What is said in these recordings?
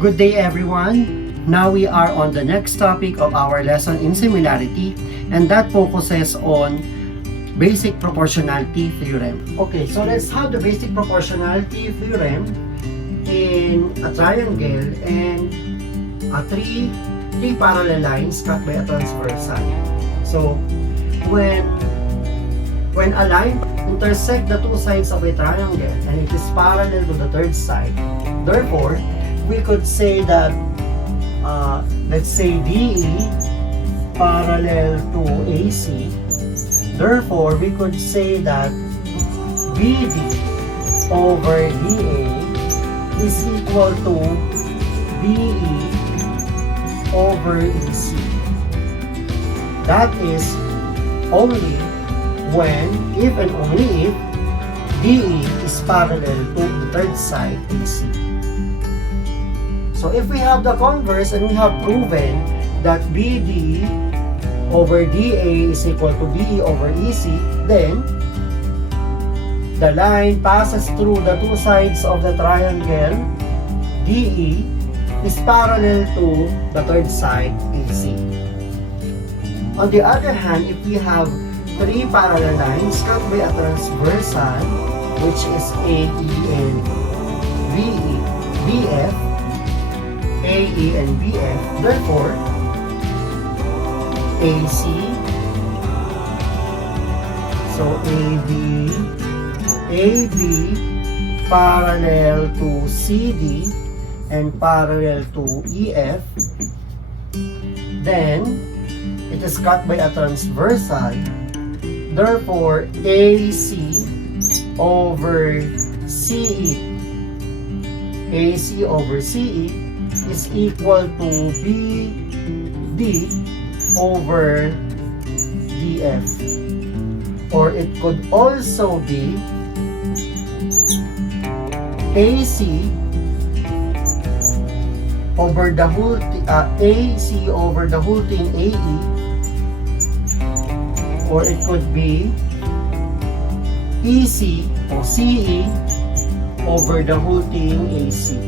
Good day everyone! Now we are on the next topic of our lesson in similarity, and that focuses on basic proportionality theorem. Okay, so let's have the basic proportionality theorem in a triangle and three parallel lines cut by a transversal. So when a line intersect the two sides of a triangle and it is parallel to the third side, therefore we could say that let's say DE parallel to AC. Therefore, we could say that BD over DA is equal to BE over EC. That is only when, if and only if, DE is parallel to the third side AC. So if we have the converse and we have proven that BD over DA is equal to BE over EC, then the line passes through the two sides of the triangle. DE is parallel to the third side AC. On the other hand, if we have three parallel lines cut by a transversal, which is AE and BF, AE and BF, therefore AC, so AB parallel to CD and parallel to EF, then it is cut by a transversal. Therefore AC over CE, AC over CE is equal to BD over DF, or it could also be AC over the whole AC over the whole thing AE, or it could be EC or CE over the whole thing AC.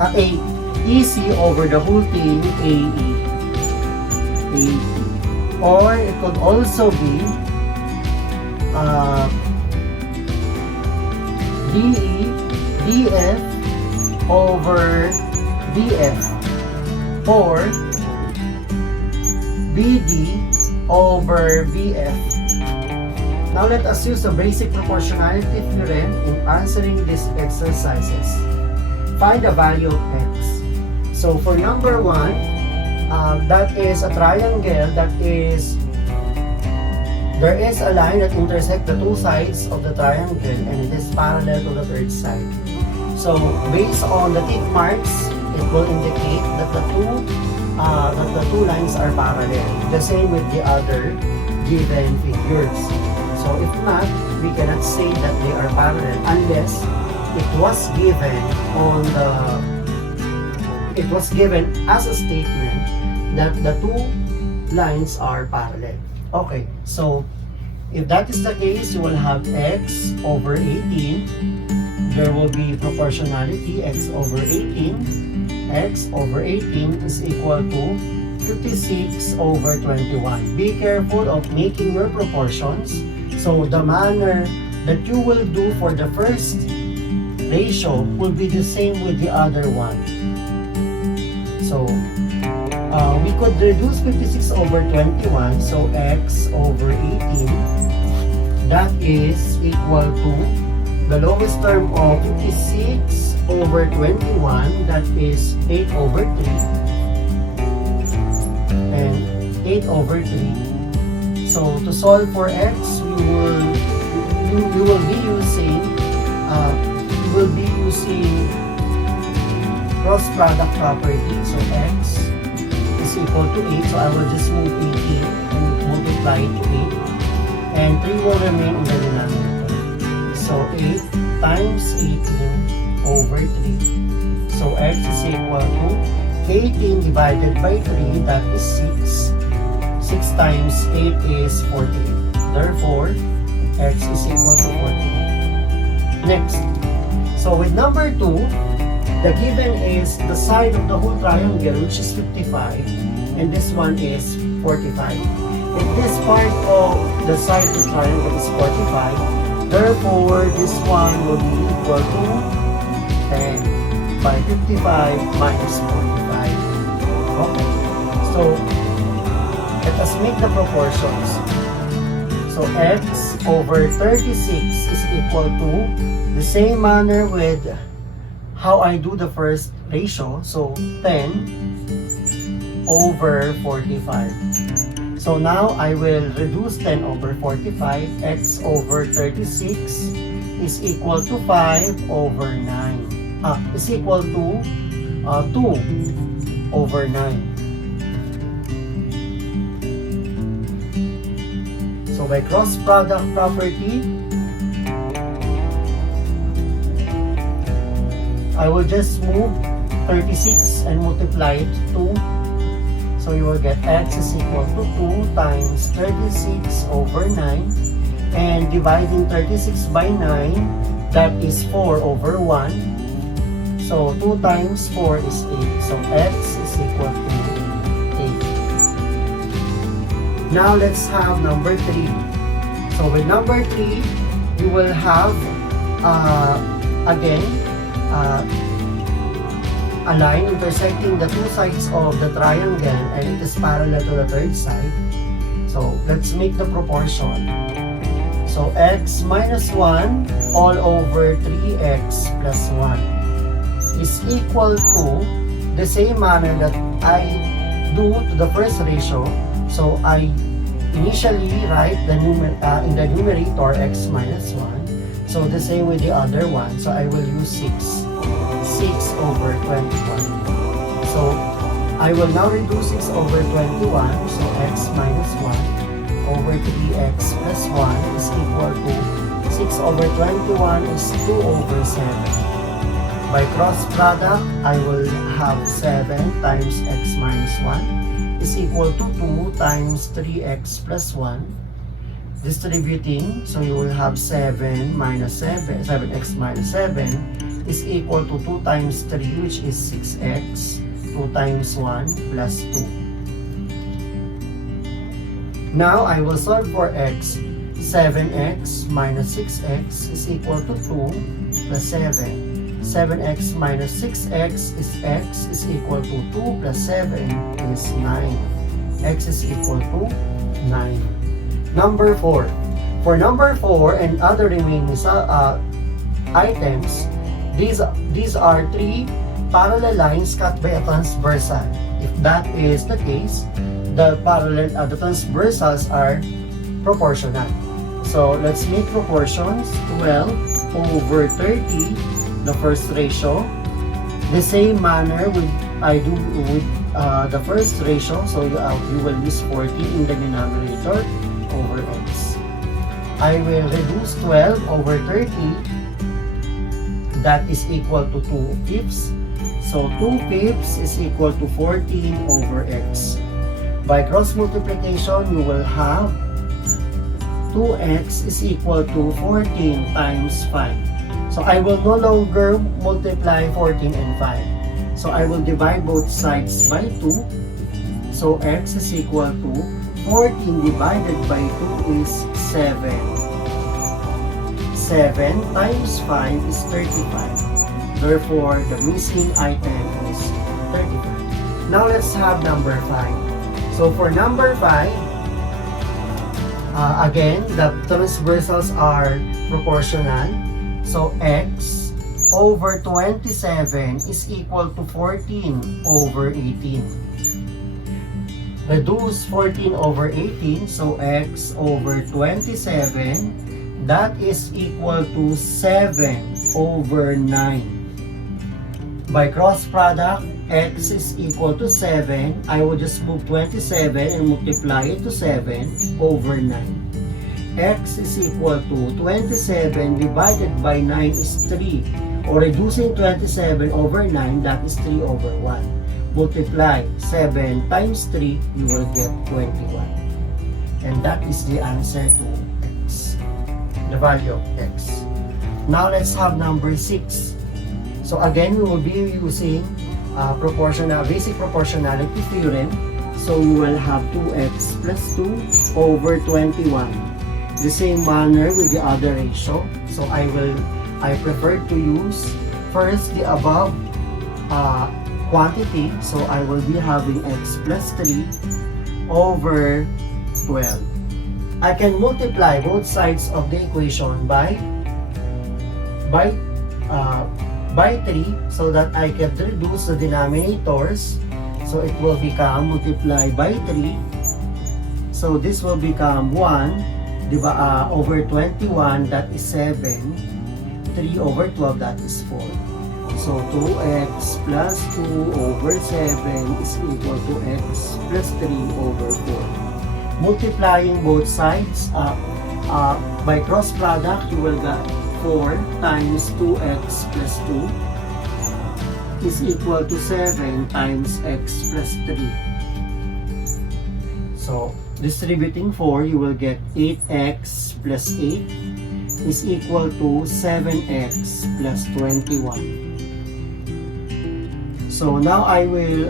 EC over the whole thing AE. Or it could also be DE DF over DF, or BD over BF. Now let us use the basic proportionality theorem in answering these exercises. Find the value of x. So for number 1, that is a triangle that is, there is a line that intersects the two sides of the triangle and it is parallel to the third side. So based on the tick marks, it will indicate that the two lines are parallel. The same with the other given figures. So if not, we cannot say that they are parallel unless it was given as a statement that the two lines are parallel. Okay, so if that is the case, you will have x over 18. There will be proportionality x over 18. X over 18 is equal to 56 over 21. Be careful of making your proportions. So the manner that you will do for the first ratio will be the same with the other one. So we could reduce 56 over 21, so x over 18, that is equal to the lowest term of 56 over 21, that is 8 over 3, and 8 over 3. So to solve for x, you will be using cross product property. So x is equal to 8, so I will just move 18 and multiply it to 8, and 3 will remain in the denominator. So 8 times 18 over 3. So x is equal to 18 divided by 3, that is 6. 6 times 8 is 48. Therefore, x is equal to 48. Next, So with number 2, the given is the side of the whole triangle, which is 55, and this one is 45. If this part of the side of the triangle is 45, therefore this one will be equal to 10 by 55 minus 45. Okay, so let us make the proportions. So x over 36 is equal to the same manner with how I do the first ratio. So 10 over 45. So now I will reduce 10 over 45. X over 36 is equal to 5 over 9. Is equal to 2 over 9. So by cross product property, I will just move 36 and multiply it to 2. So you will get x is equal to 2 times 36 over 9. And dividing 36 by 9, that is 4 over 1. So 2 times 4 is 8. So x is equal to 8. Now let's have number 3. So with number 3, you will have again a line intersecting the two sides of the triangle, and it is parallel to the third side. So let's make the proportion. So x minus 1 all over 3x plus 1 is equal to the same manner that I do to the first ratio. So I initially write the in the numerator x minus 1. So the same with the other one. So I will use 6 over 21. So I will now reduce 6 over 21. So x minus 1 over 3x plus 1 is equal to 6 over 21 is 2 over 7. By cross product, I will have 7 times x minus 1 is equal to 2 times 3x plus 1. Distributing, so you will have 7x minus 7 is equal to 2 times 3, which is 6x. 2 times 1 plus 2. Now I will solve for x. 7x minus 6x is equal to 2 plus 7. 7x minus 6x is x is equal to 2 plus 7 is 9. X is equal to 9. Number 4. For number 4 and other remaining items, these are 3 parallel lines cut by a transversal. If that is the case, the transversals are proportional. So let's make proportions. 12 over 30, the first ratio. The same manner I do with the first ratio. So you will use 40 in the denominator over x. I will reduce 12 over 30. That is equal to 2/5. So 2/5 is equal to 14 over x. By cross multiplication, you will have 2x is equal to 14 times 5. So I will no longer multiply 14 and 5. So I will divide both sides by 2. So x is equal to 14 divided by 2 is 7. 7 times 5 is 35. Therefore, the missing item is 35. Now let's have number 5. So for number 5, again, the transversals are proportional. So x over 27 is equal to 14 over 18. Reduce 14 over 18, so x over 27, that is equal to 7 over 9. By cross product, x is equal to 7. I will just move 27 and multiply it to 7 over 9. X is equal to 27 divided by 9 is 3. Or reducing 27 over 9, that is 3 over 1. Multiply 7 times 3, you will get 21. And that is the answer to x, the value of x. Now let's have number 6. So again, we will be using basic proportionality theorem. So we will have 2x plus 2 over 21. The same manner with the other ratio. So I prefer to use first the above quantity. So I will be having x plus 3 over 12. I can multiply both sides of the equation by 3 so that I can reduce the denominators. So it will become multiplied by 3. So this will become 1 over 21, that is 7. 3 over 12, that is 4. So 2x plus 2 over 7 is equal to x plus 3 over 4. Multiplying both sides by cross product, you will get 4 times 2x plus 2 is equal to 7 times x plus 3. So distributing 4, you will get 8x plus 8 is equal to 7x plus 21. So now I will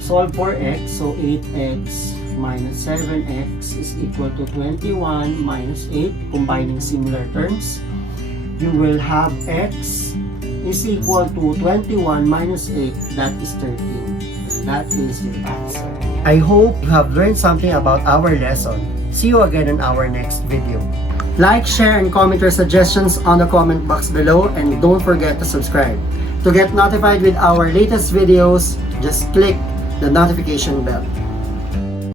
solve for x. So 8x minus 7x is equal to 21 minus 8. Combining similar terms, you will have x is equal to 21 minus 8, that is 13. That is your answer. I hope you have learned something about our lesson. See you again in our next video. Like, share, and comment your suggestions on the comment box below, and don't forget to subscribe. To get notified with our latest videos, just click the notification bell.